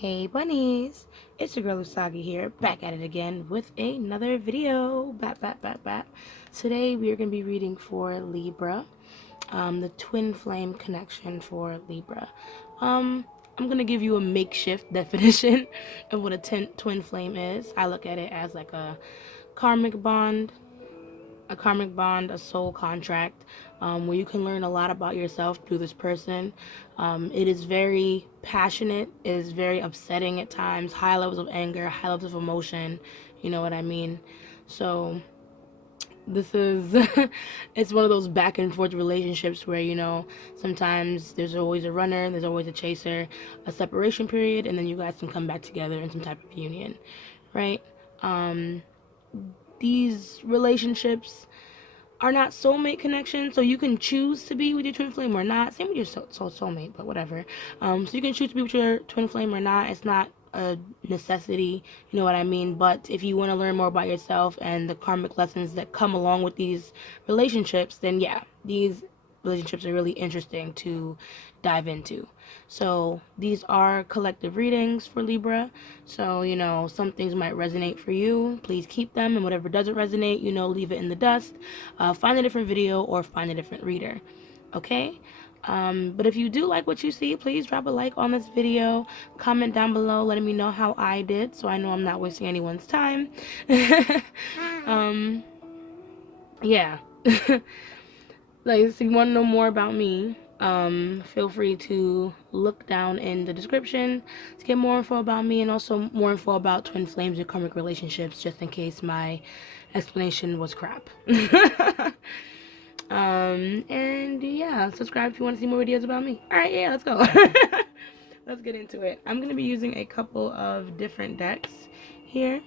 Hey bunnies, it's your girl Usagi here, back at it again with another video. Today we are going to be reading for Libra, the twin flame connection for Libra. I'm going to give you a makeshift definition of what a twin flame is. I look at it as like a karmic bond, a soul contract, where you can learn a lot about yourself through this person. It is very passionate, it is very upsetting at times, high levels of anger, high levels of emotion, you know what I mean? So this is it's one of those back and forth relationships where, sometimes there's always a runner, there's always a chaser, a separation period, and then you guys can come back together in some type of union, right? These relationships are not soulmate connections, so you can choose to be with your twin flame or not. Same with your soulmate, but whatever. So you can choose to be with your twin flame or not. It's not a necessity, you know what I mean? But if you want to learn more about yourself and the karmic lessons that come along with these relationships, then yeah, these relationships are really interesting to dive into. So these are collective readings for Libra. So, some things might resonate for you. Please keep them, and whatever doesn't resonate, leave it in the dust. Find a different video or find a different reader. Okay? But if you do like what you see, please drop a like on this video. Comment down below letting me know how I did so I know I'm not wasting anyone's time. Yeah. Like, if you want to know more about me, feel free to look down in the description to get more info about me and also more info about twin flames and karmic relationships, just in case my explanation was crap. And yeah, subscribe if you want to see more videos about me. Alright, yeah, let's go. Let's get into it. I'm going to be using a couple of different decks here.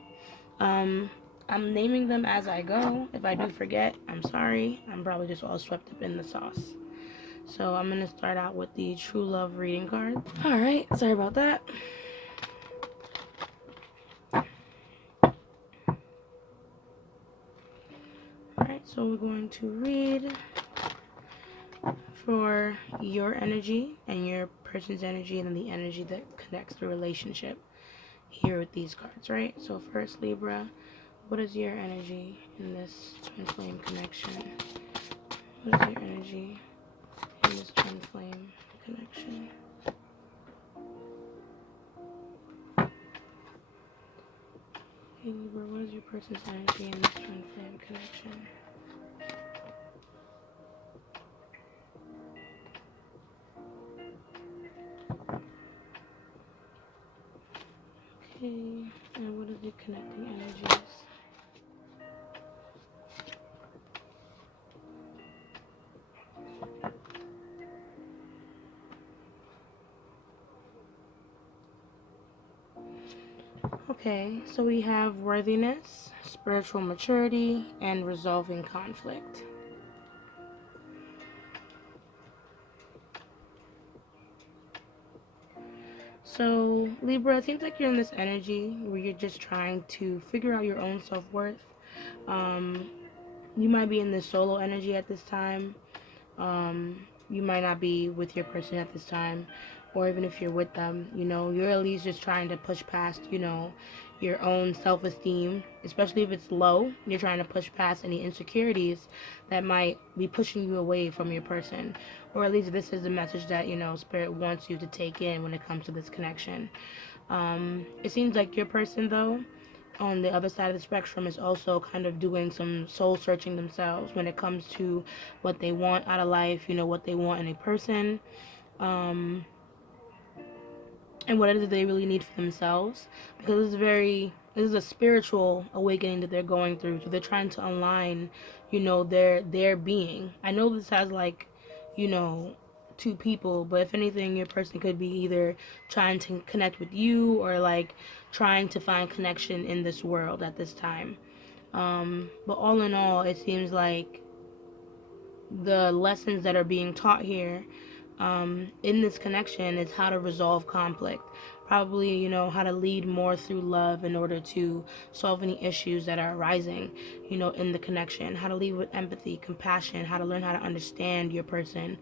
I'm naming them as I go. If I do forget, I'm sorry. I'm probably just all swept up in the sauce. So I'm going to start out with the True Love reading card. Alright, sorry about that. Alright, so we're going to read for your energy and your person's energy and then the energy that connects the relationship here with these cards, right? So first, Libra, what is your energy in this twin flame connection? What is your energy in this twin flame connection? Okay, Libra, what is your person's energy in this twin flame connection? Okay, and what are the connecting energies? Okay, so we have worthiness, spiritual maturity, and resolving conflict. So, Libra, it seems like you're in this energy where you're just trying to figure out your own self-worth. You might be in this solo energy at this time. You might not be with your person at this time, or even if you're with them, you're at least just trying to push past, your own self-esteem, especially if it's low. You're trying to push past any insecurities that might be pushing you away from your person, or at least this is the message that, Spirit wants you to take in when it comes to this connection. It seems like your person, though, on the other side of the spectrum, is also kind of doing some soul searching themselves when it comes to what they want out of life, what they want in a person, and what it is they really need for themselves, because this is a spiritual awakening that they're going through, so they're trying to align, their being. I know this has like, two people, but if anything, your person could be either trying to connect with you or like trying to find connection in this world at this time. But all in all, it seems like the lessons that are being taught here, in this connection, is how to resolve conflict. Probably, how to lead more through love in order to solve any issues that are arising, in the connection. How to lead with empathy, compassion, how to learn how to understand your person,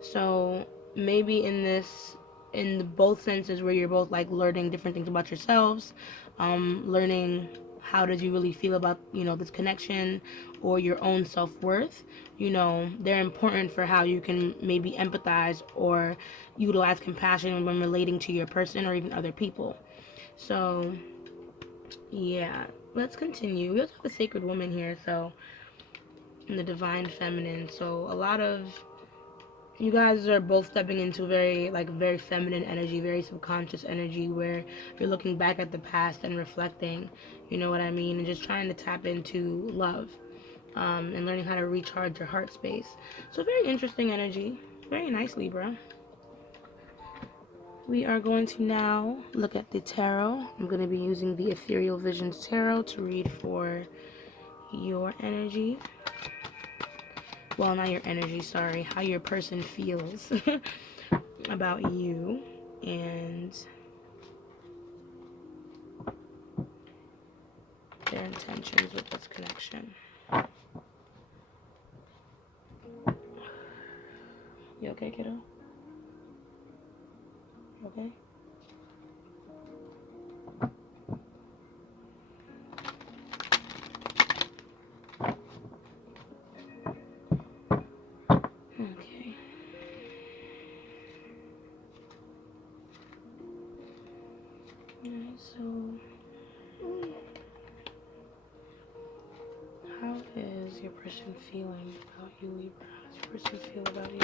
So maybe in this in both senses, where you're both like learning different things about yourselves, learning how did you really feel about, you know, this connection, or your own self-worth. You know, they're important for how you can maybe empathize or utilize compassion when relating to your person or even other people. So yeah, let's continue. We also have the sacred woman here, so, and the divine feminine. So a lot of you guys are both stepping into very feminine energy, very subconscious energy, where you're looking back at the past and reflecting, you know what I mean, and just trying to tap into love, and learning how to recharge your heart space. So very interesting energy. Very nice, Libra. We are going to now look at the tarot. I'm going to be using the Ethereal Visions Tarot to read for your energy. Well, not your energy, sorry. How your person feels about you and their intentions with this connection. You okay, kiddo? You okay? Okay. Alright, so how is your person feeling about you, Libra? How does your person feel about you?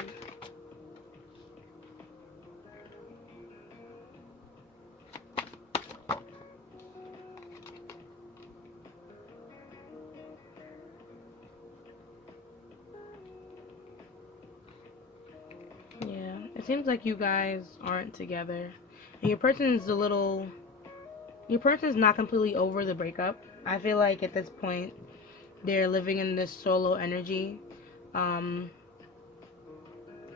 Yeah, it seems like you guys aren't together. And your person's not completely over the breakup. I feel like at this point, they're living in this solo energy. Um,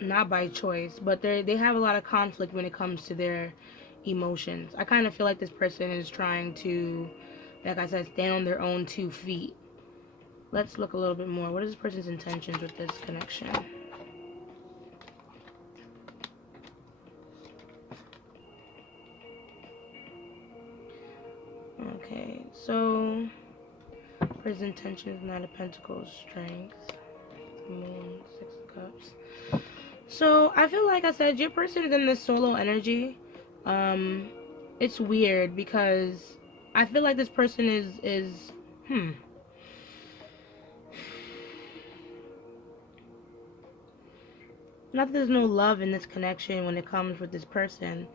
Not by choice, but they have a lot of conflict when it comes to their emotions. I kind of feel like this person is trying to, like I said, stand on their own 2 feet. Let's look a little bit more. What is this person's intentions with this connection? Okay, so person's intentions, Knight of Pentacles, Strength, the Moon, Six of Cups. So I feel like I said your person is in this solo energy. It's weird because I feel like this person is not that there's no love in this connection when it comes with this person,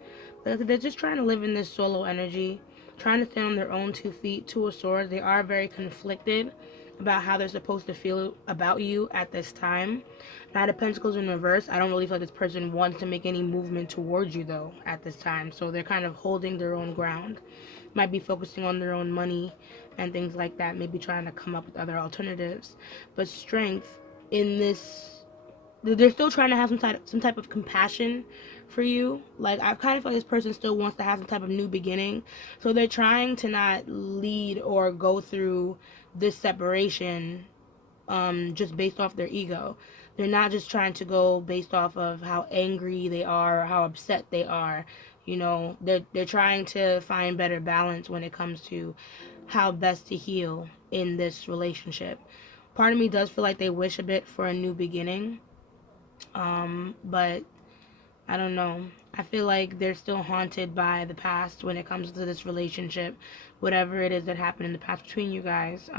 but they're just trying to live in this solo energy, trying to stand on their own 2 feet, Two of Swords. They are very conflicted about how they're supposed to feel about you at this time. Knight of Pentacles in reverse. I don't really feel like this person wants to make any movement towards you though at this time, so they're kind of holding their own ground. Might be focusing on their own money and things like that, maybe trying to come up with other alternatives. But Strength in this, they're still trying to have some type of compassion for you. Like, I kind of feel like this person still wants to have some type of new beginning, so they're trying to not lead or go through this separation just based off their ego. They're not just trying to go based off of how angry they are or how upset they are. You know, they're trying to find better balance when it comes to how best to heal in this relationship. Part of me does feel like they wish a bit for a new beginning, but I don't know. I feel like they're still haunted by the past when it comes to this relationship. Whatever it is that happened in the past between you guys,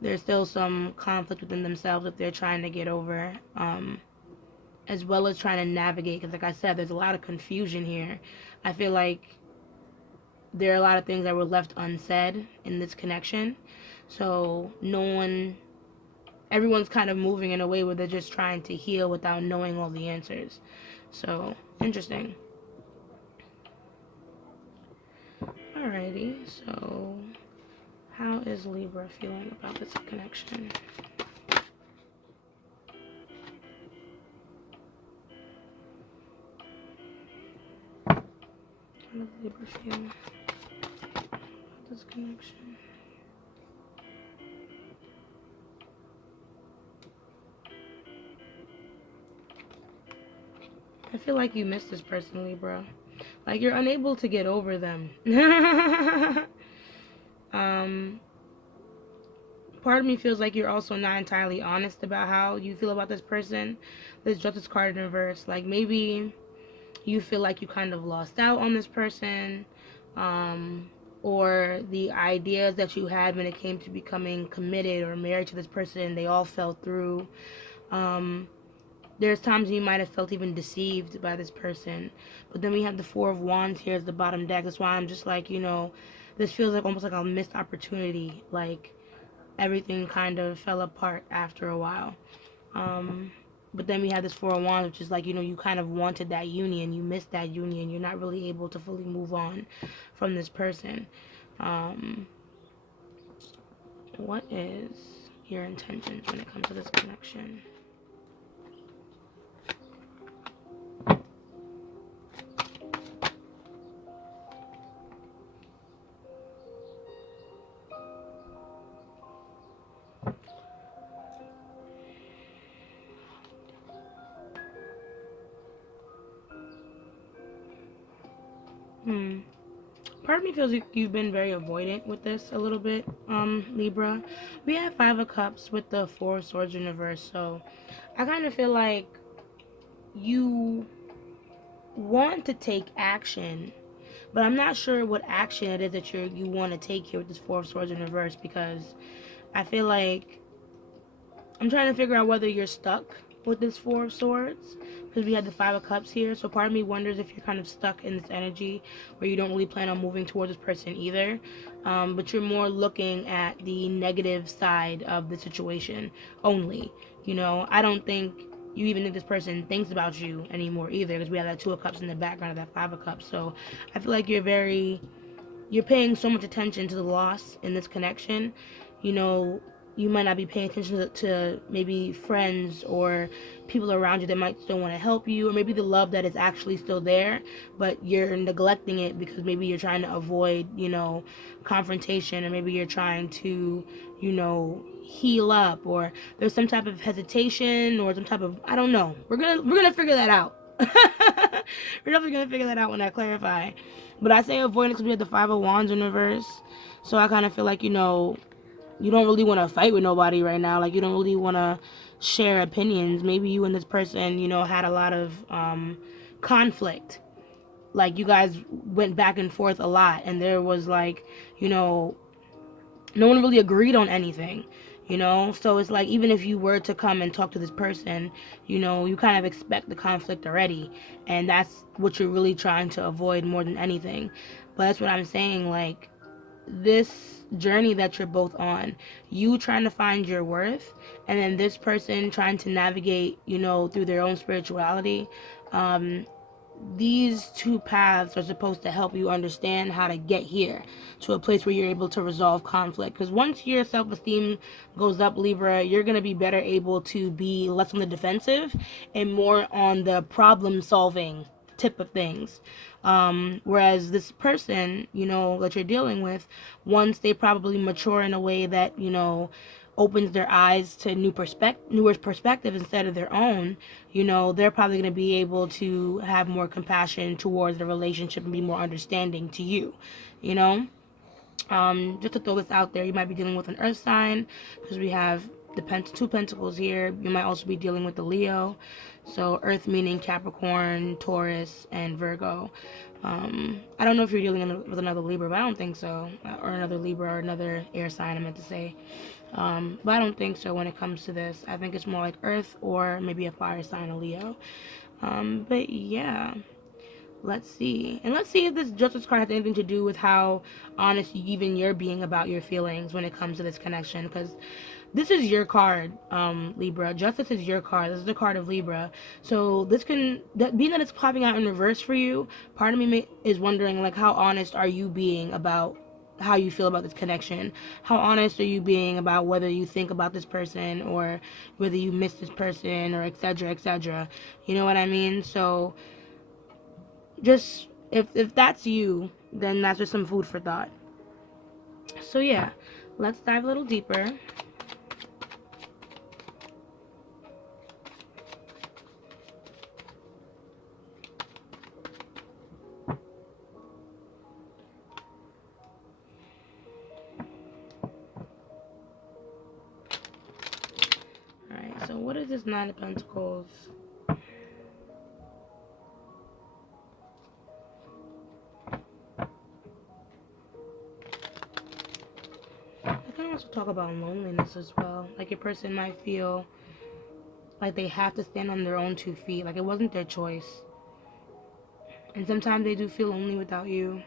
there's still some conflict within themselves that they're trying to get over, as well as trying to navigate. Because, like I said, there's a lot of confusion here. I feel like there are a lot of things that were left unsaid in this connection. So everyone's kind of moving in a way where they're just trying to heal without knowing all the answers. So, interesting. Alrighty, so how is Libra feeling about this connection? How does Libra feel about this connection? I feel like you miss this person, Libra. Like you're unable to get over them. um, Part of me feels like you're also not entirely honest about how you feel about this person. This Justice card in reverse. Like maybe you feel like you kind of lost out on this person. Or the ideas that you had when it came to becoming committed or married to this person, they all fell through. There's times you might have felt even deceived by this person. But then we have the Four of Wands here as the bottom deck. That's why I'm just like, this feels like almost like a missed opportunity. Like everything kind of fell apart after a while. But then we have this Four of Wands, which is like, you kind of wanted that union. You missed that union. You're not really able to fully move on from this person. What is your intentions when it comes to this connection? Part of me feels like you've been very avoidant with this a little bit, Libra. We have Five of Cups with the Four of Swords in reverse, so I kind of feel like you want to take action, but I'm not sure what action it is that you want to take here with this Four of Swords in reverse, because I feel like I'm trying to figure out whether you're stuck with this Four of Swords, because we had the Five of Cups here. So part of me wonders if you're kind of stuck in this energy where you don't really plan on moving towards this person either. But you're more looking at the negative side of the situation only. I don't think you even think this person thinks about you anymore either, because we have that Two of Cups in the background of that Five of Cups. So I feel like you're paying so much attention to the loss in this connection. You might not be paying attention to maybe friends or people around you that might still want to help you, or maybe the love that is actually still there, but you're neglecting it because maybe you're trying to avoid, confrontation, or maybe you're trying to, heal up, or there's some type of hesitation or some type of, I don't know. We're gonna figure that out. We're definitely gonna figure that out when I clarify. But I say avoidance because we have the Five of Wands in reverse, so I kind of feel like you don't really want to fight with nobody right now. Like, you don't really want to share opinions. Maybe you and this person, had a lot of conflict. Like, you guys went back and forth a lot, and there was like, no one really agreed on anything. So it's like, even if you were to come and talk to this person, you kind of expect the conflict already, and that's what you're really trying to avoid more than anything. But that's what I'm saying. Like, this journey that you're both on, you trying to find your worth, and then this person trying to navigate, through their own spirituality. These two paths are supposed to help you understand how to get here to a place where you're able to resolve conflict. Because once your self-esteem goes up, Libra, you're going to be better able to be less on the defensive and more on the problem solving tip of things. Whereas this person, that you're dealing with, once they probably mature in a way that, opens their eyes to newer perspective instead of their own, they're probably going to be able to have more compassion towards the relationship and be more understanding to you, just to throw this out there, you might be dealing with an earth sign, because we have the two pentacles here. You might also be dealing with the Leo. So earth meaning Capricorn, Taurus, and Virgo. I don't know if you're dealing with another Libra, but I don't think so. Or another Libra or another air sign, I meant to say. But I don't think so when it comes to this. I think it's more like earth or maybe a fire sign, a Leo. But yeah. Let's see. And let's see if this Justice card has anything to do with how honest even you're being about your feelings when it comes to this connection. Because this is your card, Libra. Justice is your card. This is the card of Libra. So this being that it's popping out in reverse for you, part of me is wondering, like, how honest are you being about how you feel about this connection? How honest are you being about whether you think about this person or whether you miss this person, or etc., etc.? You know what I mean? So just if that's you, then that's just some food for thought. So yeah, let's dive a little deeper. this Nine of Pentacles? I can also talk about loneliness as well. Like your person might feel like they have to stand on their own 2 feet. Like it wasn't their choice. And sometimes they do feel lonely without you.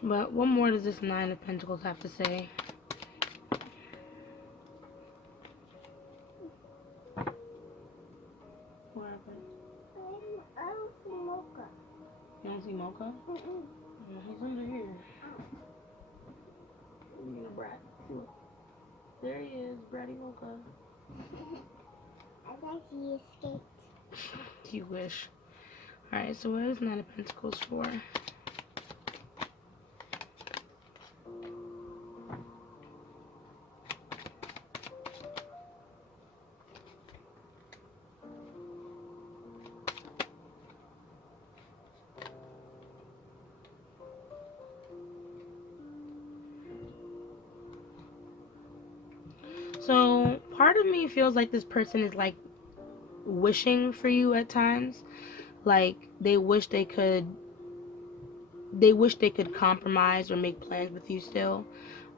But what more does this Nine of Pentacles have to say? What happened? I don't see Mocha. You don't see Mocha? He's under here. You brat. There he is, Bratty Mocha. I think he escaped. You wish. Alright, so what is Nine of Pentacles for? So part of me feels like this person is like wishing for you at times. Like they wish they could compromise or make plans with you still.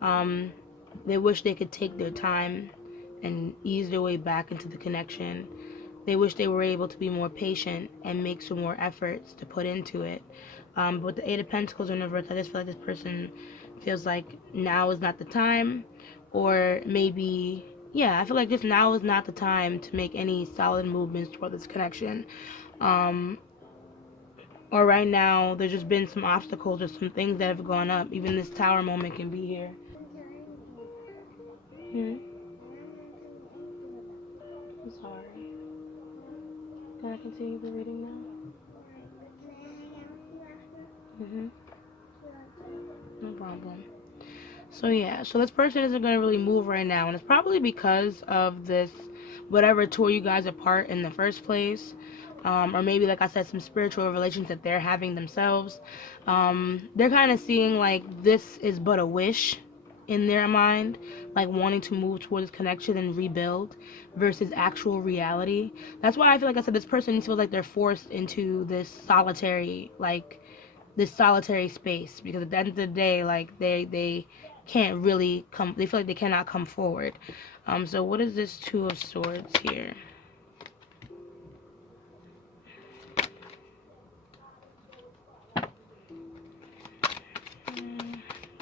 They wish they could take their time and ease their way back into the connection. They wish they were able to be more patient and make some more efforts to put into it. But with the Eight of Pentacles in reverse, I just feel like this person feels like now is not the time, or maybe, yeah, I feel like just now is not the time to make any solid movements toward this connection. Or right now, there's just been some obstacles or some things that have gone up. Even this Tower moment can be here. I'm sorry. Can I continue the reading now? No problem. So yeah, so this person isn't going to really move right now, and it's probably because of this, whatever tore you guys apart in the first place, or maybe, like I said, some spiritual relations that they're having themselves. They're kind of seeing like this is but a wish in their mind, like wanting to move towards connection and rebuild versus actual reality. That's why I feel like I said this person feels like they're forced into this solitary, like this solitary space, because at the end of the day, like they can't really come, they feel like they cannot come forward. So what is this Two of Swords here?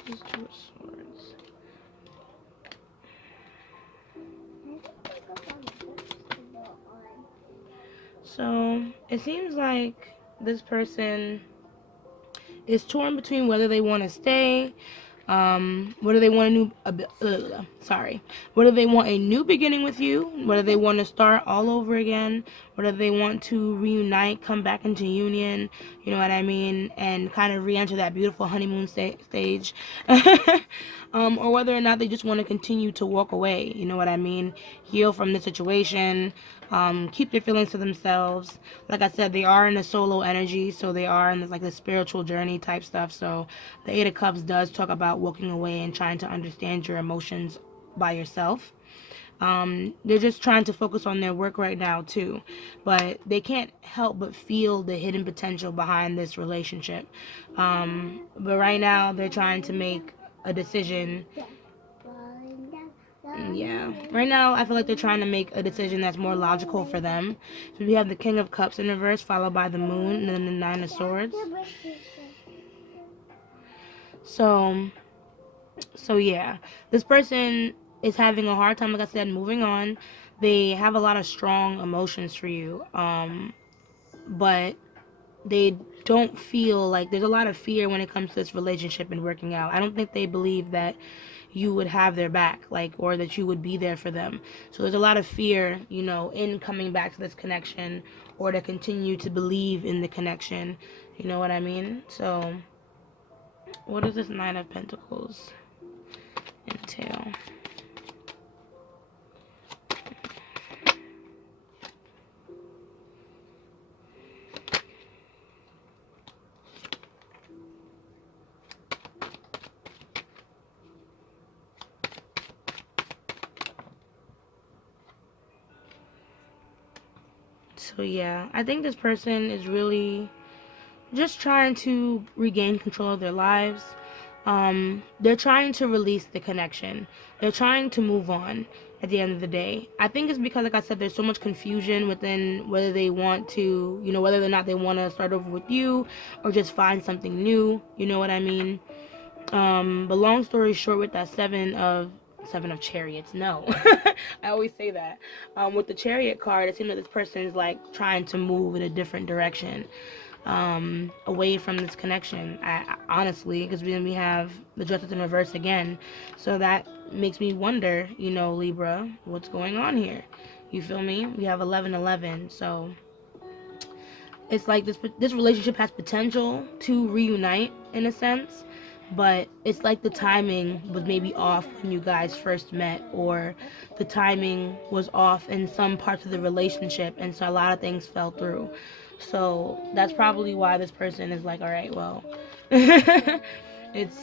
This Two of Swords. So it seems like this person is torn between whether they want to stay, whether they want whether they want a new beginning with you, whether they want to start all over again, whether they want to reunite, come back into union, you know what I mean, and kind of re-enter that beautiful honeymoon stage, or whether or not they just want to continue to walk away, you know what I mean, heal from the situation, keep their feelings to themselves. Like I said, they are in a solo energy, so they are in this, like the spiritual journey type stuff. So the Eight of Cups does talk about walking away and trying to understand your emotions by yourself. They're just trying to focus on their work right now too, but they can't help but feel the hidden potential behind this relationship. But right now they're trying to make a decision. Yeah, right now I feel like they're trying to make a decision that's more logical for them. So we have the King of Cups in reverse, followed by the Moon, and then the Nine of Swords. So yeah, this person is having a hard time, like I said, moving on. They have a lot of strong emotions for you, but they don't feel like, there's a lot of fear when it comes to this relationship and working out. I don't think they believe that you would have their back, like, or that you would be there for them. So there's a lot of fear, you know, in coming back to this connection, or to continue to believe in the connection. You know what I mean? So what does this Nine of Pentacles entail? So yeah, I think this person is really just trying to regain control of their lives. They're trying to release the connection. They're trying to move on at the end of the day. I think it's because, like I said, there's so much confusion within whether they want to, whether or not they want to start over with you or just find something new. You know what I mean? But long story short, with that seven of chariots, no, I always say that. With the chariot card, it seems like this person is like trying to move in a different direction, away from this connection. Honestly, because we have the justice in reverse again, so that makes me wonder, Libra, what's going on here? You feel me? We have 11-11, so it's like this relationship has potential to reunite in a sense, but it's like the timing was maybe off when you guys first met, or the timing was off in some parts of the relationship, and so a lot of things fell through. So that's probably why this person is like, all right, well, it's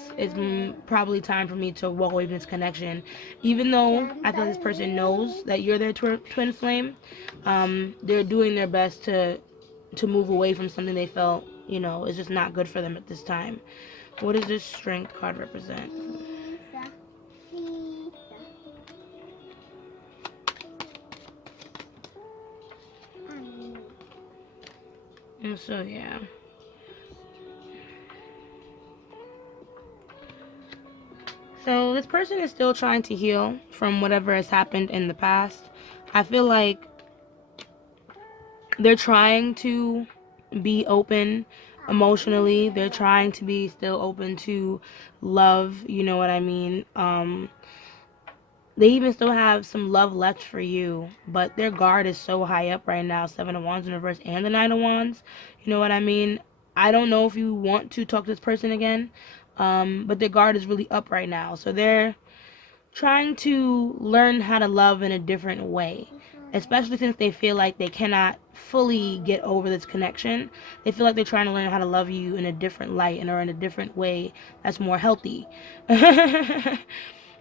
probably time for me to walk away from this connection, even though I feel like this person knows that you're their twin flame. They're doing their best to move away from something they felt, is just not good for them at this time. What does this strength card represent? And so, yeah. So, this person is still trying to heal from whatever has happened in the past. I feel like they're trying to be open emotionally. They're trying to be still open to love, you know what I mean? They even still have some love left for you, but their guard is so high up right now. Seven of Wands in reverse and the Nine of Wands. You know what I mean? I don't know if you want to talk to this person again, but their guard is really up right now. So they're trying to learn how to love in a different way, especially since they feel like they cannot fully get over this connection. They feel like they're trying to learn how to love you in a different light and or in a different way that's more healthy.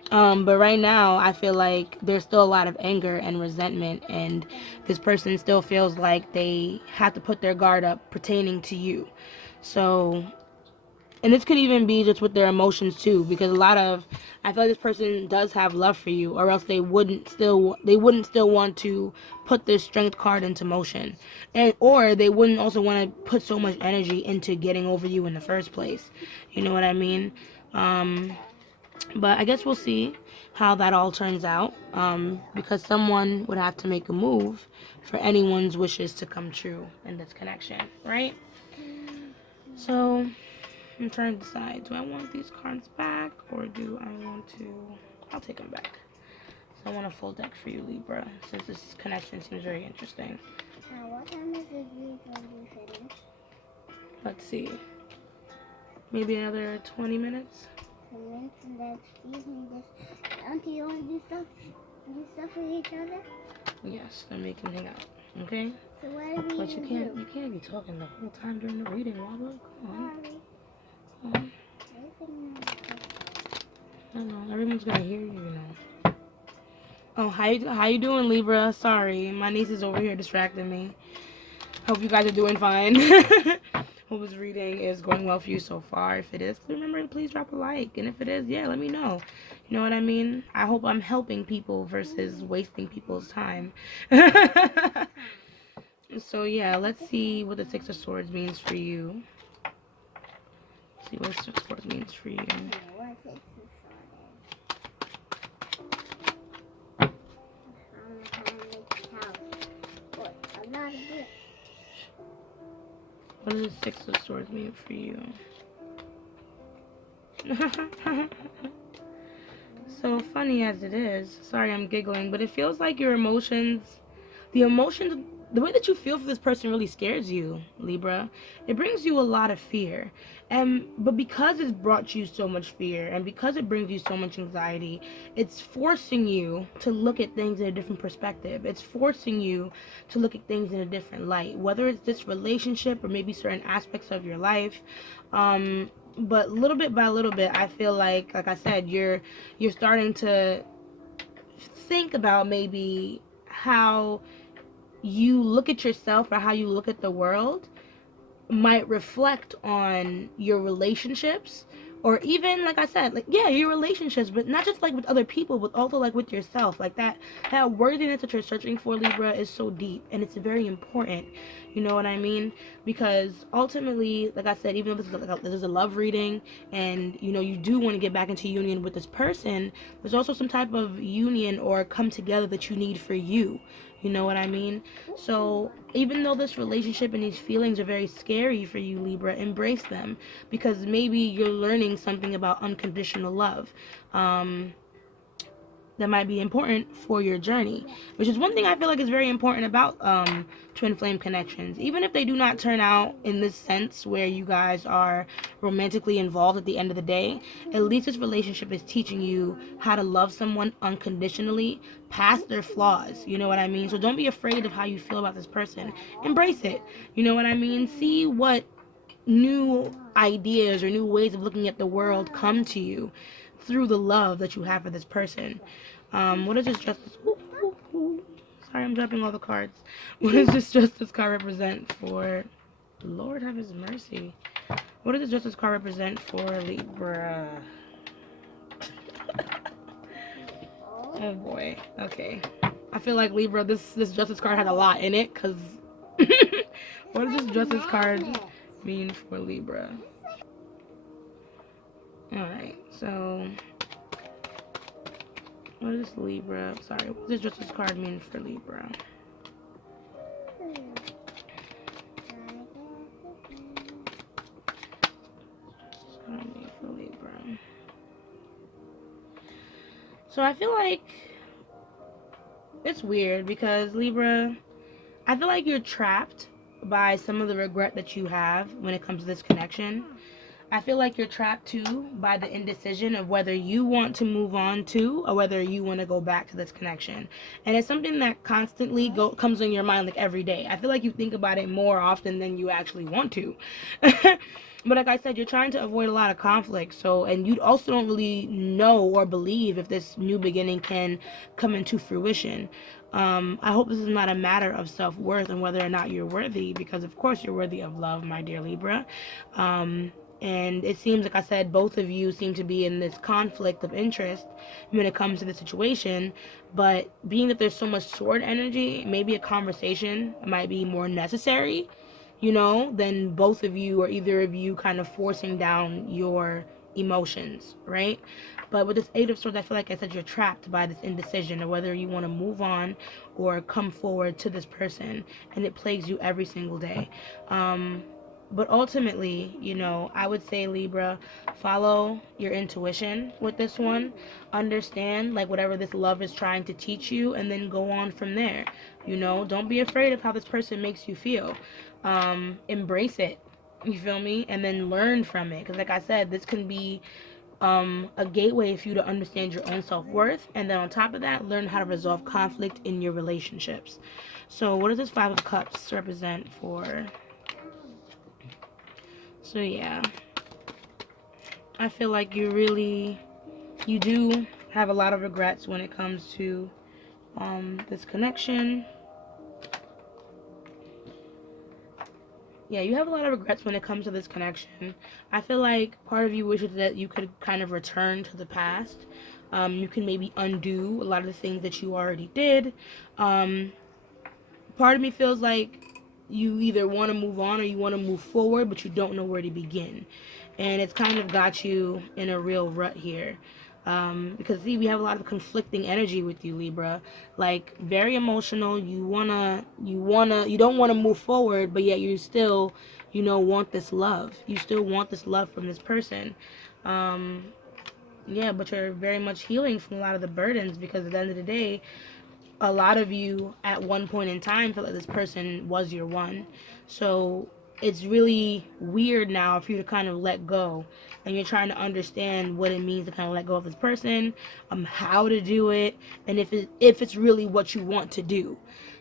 But right now, I feel like there's still a lot of anger and resentment, and this person still feels like they have to put their guard up pertaining to you. So, and this could even be just with their emotions too, because I feel like this person does have love for you, or else they wouldn't still want to put this strength card into motion, and or they wouldn't also want to put so much energy into getting over you in the first place. You know what I mean? But I guess we'll see how that all turns out, because someone would have to make a move for anyone's wishes to come true in this connection, right? So I'm trying to decide, do I want these cards back, or do I want to... I'll take them back. So I want a full deck for you, Libra, since this connection seems very interesting. What time is it going to finish? Let's see. Maybe another 20 minutes? And then you can just, don't you want to do stuff with each other? Yes, then we can hang out, okay? So what are we But you can't do? you can't be talking the whole time during the reading, Robert. Come on. Sorry. Come on. I know, everyone's gonna hear you, you know. Oh, how you doing, Libra? Sorry, my niece is over here distracting me. Hope you guys are doing fine. Hope this reading is going well for you so far. If it is, remember to please drop a like. And if it is, yeah, let me know. You know what I mean? I hope I'm helping people versus wasting people's time. So yeah, let's see what the Six of Swords means for you. Let's see what the Six of Swords means for you. What does the Six of Swords mean for you? So funny as it is, sorry I'm giggling, but it feels like your emotions, the way that you feel for this person really scares you, Libra. It brings you a lot of fear. But because it's brought you so much fear, and because it brings you so much anxiety, it's forcing you to look at things in a different perspective. It's forcing you to look at things in a different light, whether it's this relationship or maybe certain aspects of your life. But little bit by little bit, I feel like I said, you're starting to think about maybe how you look at yourself or how you look at the world might reflect on your relationships, or even, like I said, like, yeah, your relationships, but not just like with other people, but also like with yourself. Like that worthiness that you're searching for, Libra, is so deep, and it's very important. You know what I mean? Because ultimately, like I said, even though this is a love reading, and you know you do want to get back into union with this person, there's also some type of union or come together that you need for you. You know what I mean? So even though this relationship and these feelings are very scary for you, Libra, embrace them, because maybe you're learning something about unconditional love. That might be important for your journey, which is one thing I feel like is very important about twin flame connections. Even if they do not turn out in this sense where you guys are romantically involved at the end of the day, at least this relationship is teaching you how to love someone unconditionally past their flaws. You know what I mean? So don't be afraid of how you feel about this person. Embrace it. You know what I mean? See what new ideas or new ways of looking at the world come to you through the love that you have for this person. What does this justice? Ooh, ooh, ooh. Sorry, I'm dropping all the cards. What does this justice card represent for? Lord have His mercy. What does this justice card represent for Libra? Oh boy. Okay. I feel like Libra, this justice card has a lot in it, cause what does this justice card mean for Libra? All right. So what is Libra? Sorry. What does this justice card mean for Libra? So I feel like it's weird because Libra, I feel like you're trapped by some of the regret that you have when it comes to this connection. I feel like you're trapped too by the indecision of whether you want to move on to or whether you want to go back to this connection. And it's something that constantly comes in your mind like every day. I feel like you think about it more often than you actually want to. But like I said, you're trying to avoid a lot of conflict. So, and you also don't really know or believe if this new beginning can come into fruition. I hope this is not a matter of self-worth and whether or not you're worthy, because of course you're worthy of love, my dear Libra. And it seems, like I said, both of you seem to be in this conflict of interest when it comes to the situation. But being that there's so much sword energy, maybe a conversation might be more necessary, you know, than both of you or either of you kind of forcing down your emotions, right? But with this Eight of Swords, I feel like I said you're trapped by this indecision of whether you want to move on or come forward to this person, and it plagues you every single day. But ultimately, you know, I would say, Libra, follow your intuition with this one. Understand, like, whatever this love is trying to teach you, and then go on from there. You know, don't be afraid of how this person makes you feel. Embrace it. You feel me? And then learn from it. Because, like I said, this can be a gateway for you to understand your own self-worth, and then on top of that, learn how to resolve conflict in your relationships. So what does this Five of Cups represent for? So yeah, I feel like you do have a lot of regrets when it comes to this connection. Yeah, you have a lot of regrets when it comes to this connection. I feel like part of you wishes that you could kind of return to the past. You can maybe undo a lot of the things that you already did. Part of me feels like you either want to move on or you want to move forward, but you don't know where to begin. And it's kind of got you in a real rut here. Because see, we have a lot of conflicting energy with you, Libra. Like, very emotional. You don't want to move forward, but yet you still, you know, want this love. You still want this love from this person. Um, yeah, but you're very much healing from a lot of the burdens, because at the end of the day, a lot of you at one point in time felt like this person was your one. So it's really weird now for you to kind of let go, and you're trying to understand what it means to kind of let go of this person, how to do it, and if it's really what you want to do.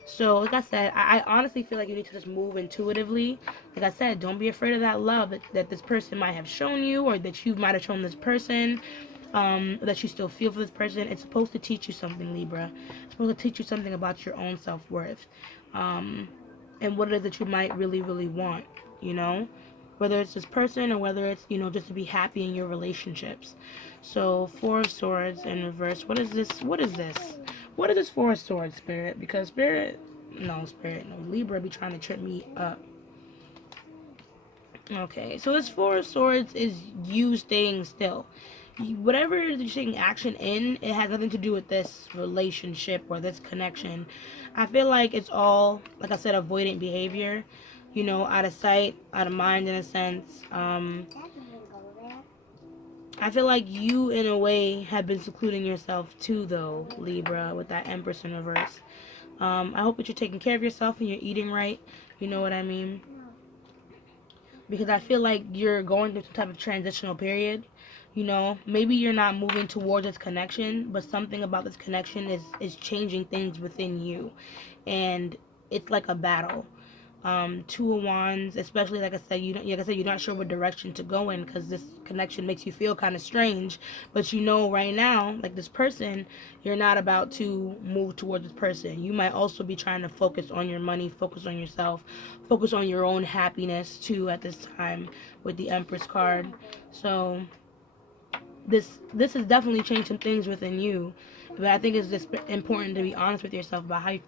So like I said, I honestly feel like you need to just move intuitively. Like I said, don't be afraid of that love that this person might have shown you, or that you might have shown this person, that you still feel for this person. It's supposed to teach you something, Libra. It's supposed to teach you something about your own self-worth. and what it is that you might really, really want, you know? Whether it's this person or whether it's, just to be happy in your relationships. So, Four of Swords in reverse. What is this? What is this? What is this Four of Swords, Spirit? Because Spirit, no, Libra be trying to trip me up. Okay, so this Four of Swords is you staying still. Whatever you're taking action in, it has nothing to do with this relationship or this connection. I feel like it's all, like I said, avoidant behavior. Out of sight, out of mind, in a sense. I feel like you, in a way, have been secluding yourself too, though, Libra, with that Empress in reverse. I hope that you're taking care of yourself and you're eating right. You know what I mean? Because I feel like you're going through some type of transitional period. Maybe you're not moving towards this connection, but something about this connection is changing things within you, and it's like a battle. Two of Wands, especially you're not sure what direction to go in because this connection makes you feel kind of strange. But right now, like this person, you're not about to move towards this person. You might also be trying to focus on your money, focus on yourself, focus on your own happiness too at this time with the Empress card. So this has definitely changed some things within you. But I think it's just important to be honest with yourself about how you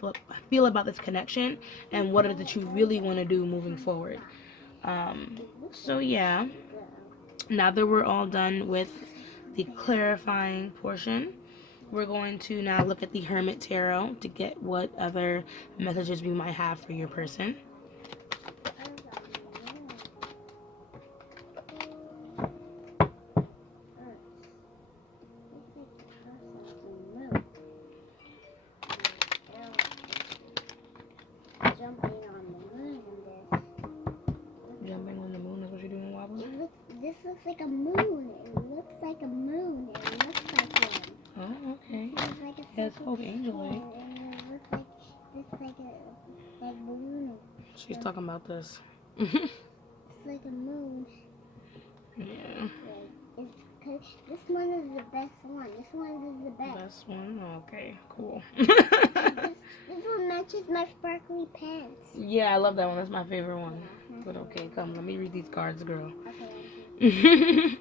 feel about this connection and what it is that you really want to do moving forward. So yeah, now that we're all done with the clarifying portion, we're going to now look at the Hermit Tarot to get what other messages we might have for your person. This looks like a moon. It looks like a moon. It looks like one. Oh, okay. Like That's Hope Angel, eh? And it looks like a balloon. She's talking about this. It's like a moon. Yeah. This one is the best one. This one is the best. Best one? Okay, cool. This one matches my sparkly pants. Yeah, I love that one. That's my favorite one. But okay, come, let me read these cards, girl. Okay.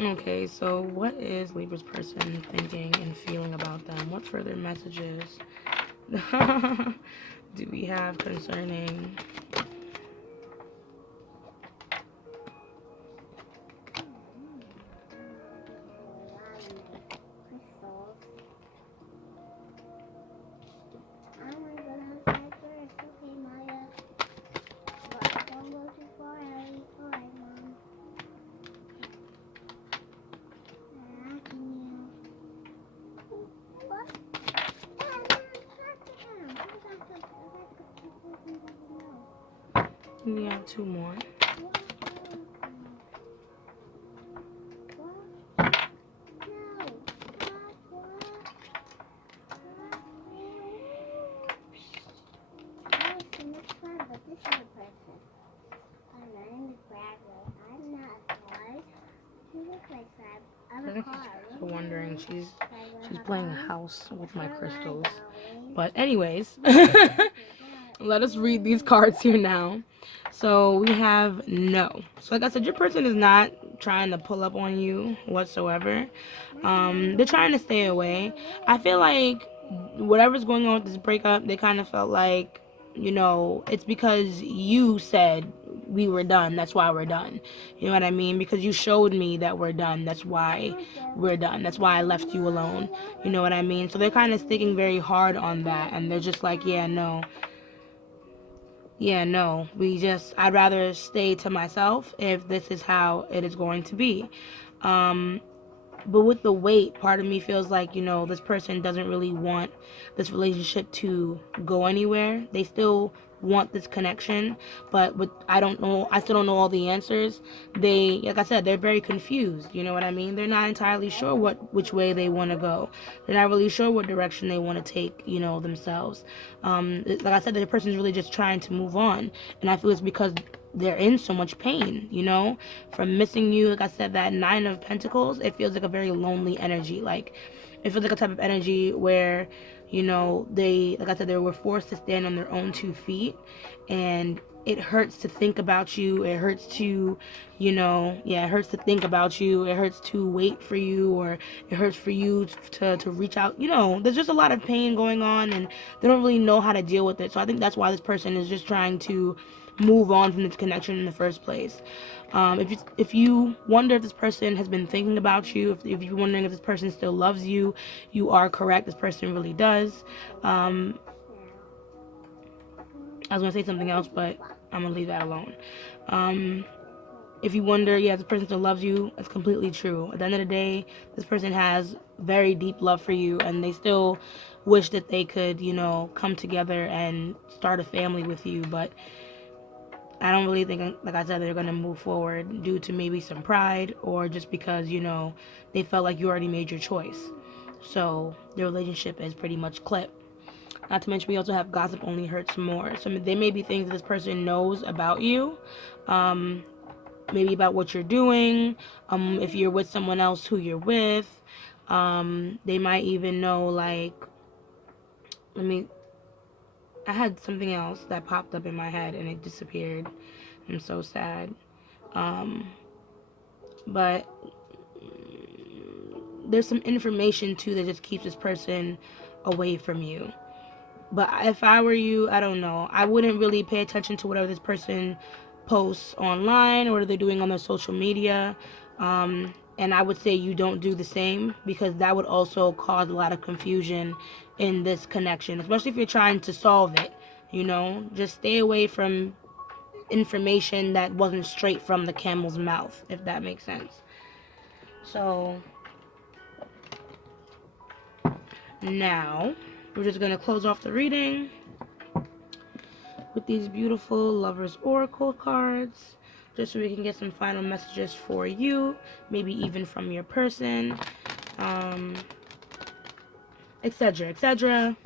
Okay, so what is Libra's person thinking and feeling about them? What further messages do we have concerning we have two more. Wondering, she's playing house with my crystals. But anyways, let us read these cards here now. So we have no. So like I said, your person is not trying to pull up on you whatsoever. They're trying to stay away. I feel like whatever's going on with this breakup, they kind of felt like, it's because you said we were done. That's why we're done. You know what I mean? Because you showed me that we're done. That's why we're done. That's why I left you alone. You know what I mean? So they're kind of sticking very hard on that. And they're just like, yeah, no, I'd rather stay to myself if this is how it is going to be. But with the weight, part of me feels like, this person doesn't really want this relationship to go anywhere. They still want this connection, but I still don't know all the answers. Like I said, they're very confused. You know what I mean? They're not entirely sure which way they want to go. They're not really sure what direction they want to take, themselves. Like I said, the person's really just trying to move on, and I feel it's because they're in so much pain, from missing you. Like I said, that Nine of Pentacles, it feels like a very lonely energy. Like it feels like a type of energy where, you know, they, like I said, they were forced to stand on their own 2 feet, and it hurts to think about you. It hurts to, you know, yeah, it hurts to think about you. It hurts to wait for you, or it hurts for you to reach out. You know, there's just a lot of pain going on, and they don't really know how to deal with it. So I think that's why this person is just trying to move on from this connection in the first place. If you wonder if this person has been thinking about you, if you're wondering if this person still loves you, you are correct. This person really does. I was gonna say something else, but I'm gonna leave that alone. If you wonder, yeah, this person still loves you, it's completely true. At the end of the day, this person has very deep love for you, and they still wish that they could, you know, come together and start a family with you, but I don't really think, like I said, they're going to move forward due to maybe some pride, or just because, you know, they felt like you already made your choice. So their relationship is pretty much clipped. Not to mention, we also have gossip only hurts more. So there may be things that this person knows about you, maybe about what you're doing, if you're with someone else who you're with. They might even know, like, let me, I had something else that popped up in my head and it disappeared. I'm so sad. Um, but there's some information too that just keeps this person away from you. But if I were you, I don't know, I wouldn't really pay attention to whatever this person posts online or what they're doing on their social media. And I would say you don't do the same, because that would also cause a lot of confusion in this connection, especially if you're trying to solve it. You know, just stay away from information that wasn't straight from the camel's mouth, if that makes sense. So now we're just going to close off the reading with these beautiful Lovers Oracle cards, just so we can get some final messages for you, maybe even from your person, etc., etc.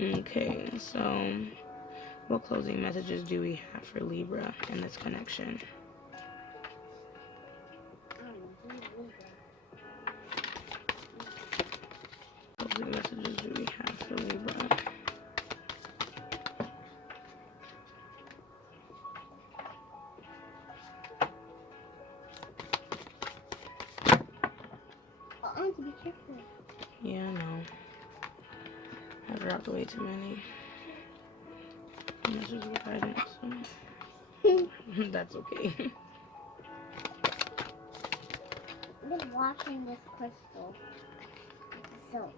Okay, so what closing messages do we have for Libra in this connection? Closing messages do we have for Libra? Be careful. Yeah, I know. I dropped way too many messages of guidance. So that's okay. I'm just washing this crystal. So,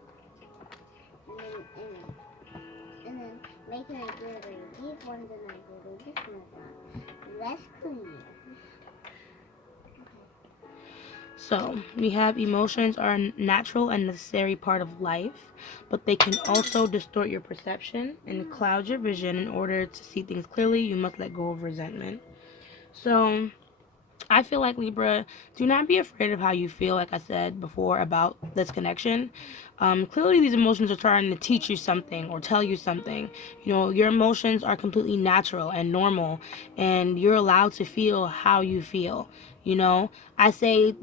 and then making it glitter. These ones are not glitter. This one's not. Less clean. So, we have emotions are a natural and necessary part of life, but they can also distort your perception and cloud your vision. In order to see things clearly, you must let go of resentment. So, I feel like, Libra, do not be afraid of how you feel, like I said before about this connection. Clearly, these emotions are trying to teach you something or tell you something. You know, your emotions are completely natural and normal, and you're allowed to feel how you feel. You know, I say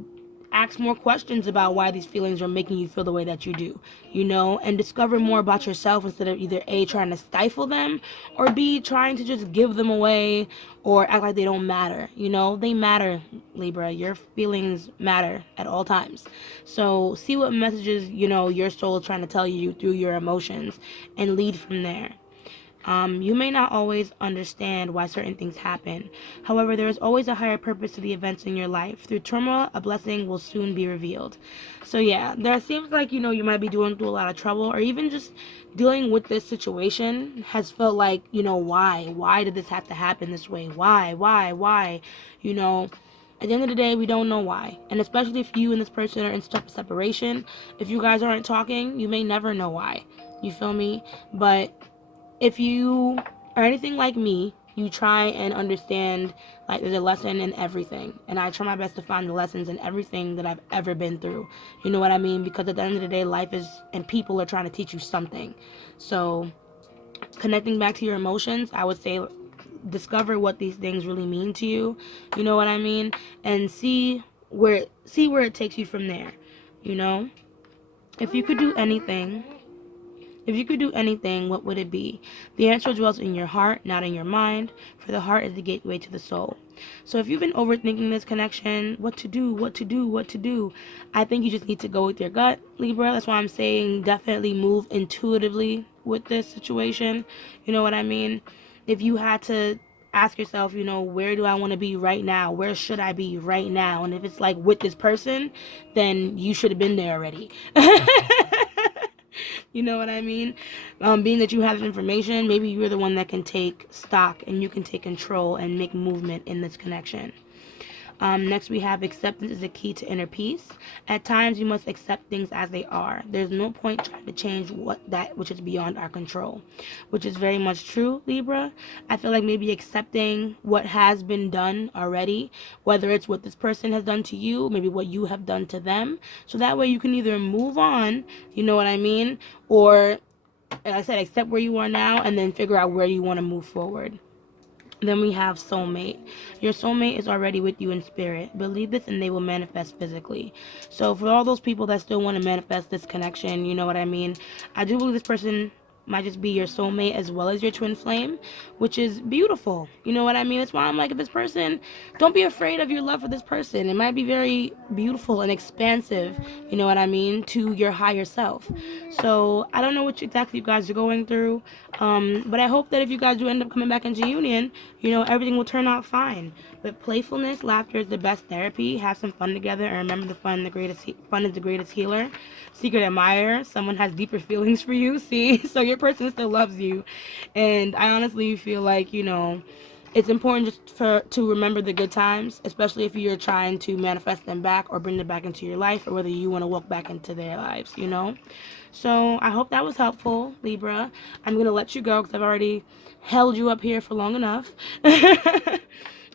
ask more questions about why these feelings are making you feel the way that you do, you know, and discover more about yourself instead of either A, trying to stifle them, or B, trying to just give them away or act like they don't matter. You know, they matter, Libra. Your feelings matter at all times. So see what messages, you know, your soul is trying to tell you through your emotions, and lead from there. You may not always understand why certain things happen. However, there is always a higher purpose to the events in your life. Through turmoil, a blessing will soon be revealed. So yeah, there seems like, you know, you might be going through a lot of trouble, or even just dealing with this situation has felt like, you know, why? Why did this have to happen this way? Why? You know, at the end of the day, we don't know why. And especially if you and this person are in such a separation, if you guys aren't talking, you may never know why. You feel me? But if you are anything like me, you try and understand, like, there's a lesson in everything. And I try my best to find the lessons in everything that I've ever been through. You know what I mean? Because at the end of the day, life is, and people are trying to teach you something. So, connecting back to your emotions, I would say discover what these things really mean to you. You know what I mean? And see see where it takes you from there, you know? If you could do anything, if you could do anything, what would it be? The answer dwells in your heart, not in your mind, for the heart is the gateway to the soul. So if you've been overthinking this connection, what to do, what to do, what to do, I think you just need to go with your gut, Libra. That's why I'm saying definitely move intuitively with this situation. You know what I mean? If you had to ask yourself, you know, where do I want to be right now? Where should I be right now? And if it's like with this person, then you should have been there already. You know what I mean? Being that you have this information, maybe you're the one that can take stock and you can take control and make movement in this connection. Next, we have acceptance is a key to inner peace. At times, you must accept things as they are. There's no point trying to change that which is beyond our control, which is very much true, Libra. I feel like maybe accepting what has been done already, whether it's what this person has done to you, maybe what you have done to them, so that way you can either move on, you know what I mean, or, like I said, accept where you are now and then figure out where you want to move forward. Then we have soulmate. Your soulmate is already with you in spirit. Believe this and they will manifest physically. So for all those people that still want to manifest this connection, you know what I mean? I do believe this person might just be your soulmate as well as your twin flame, which is beautiful. You know what I mean? That's why I'm like, if this person, don't be afraid of your love for this person. It might be very beautiful and expansive, you know what I mean, to your higher self. So I don't know what exactly you guys are going through, but I hope that if you guys do end up coming back into union, you know, everything will turn out fine. But playfulness, laughter is the best therapy. Have some fun together and remember fun is the greatest healer. Secret admirer, someone has deeper feelings for you. See, so your person still loves you, and I honestly feel like, you know, it's important just to remember the good times, especially if you're trying to manifest them back or bring them back into your life, or whether you want to walk back into their lives, you know. So I hope that was helpful, Libra. I'm gonna let you go because I've already held you up here for long enough.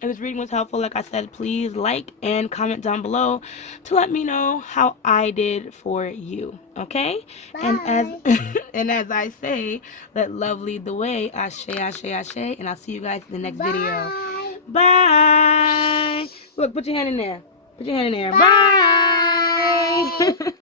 If this reading was helpful, like I said, please like and comment down below to let me know how I did for you. Okay? Bye. And as and as I say, let love lead the way. Ashe, ashe, ashe. And I'll see you guys in the next video. Bye. Look, put your hand in there. Put your hand in there. Bye. Bye.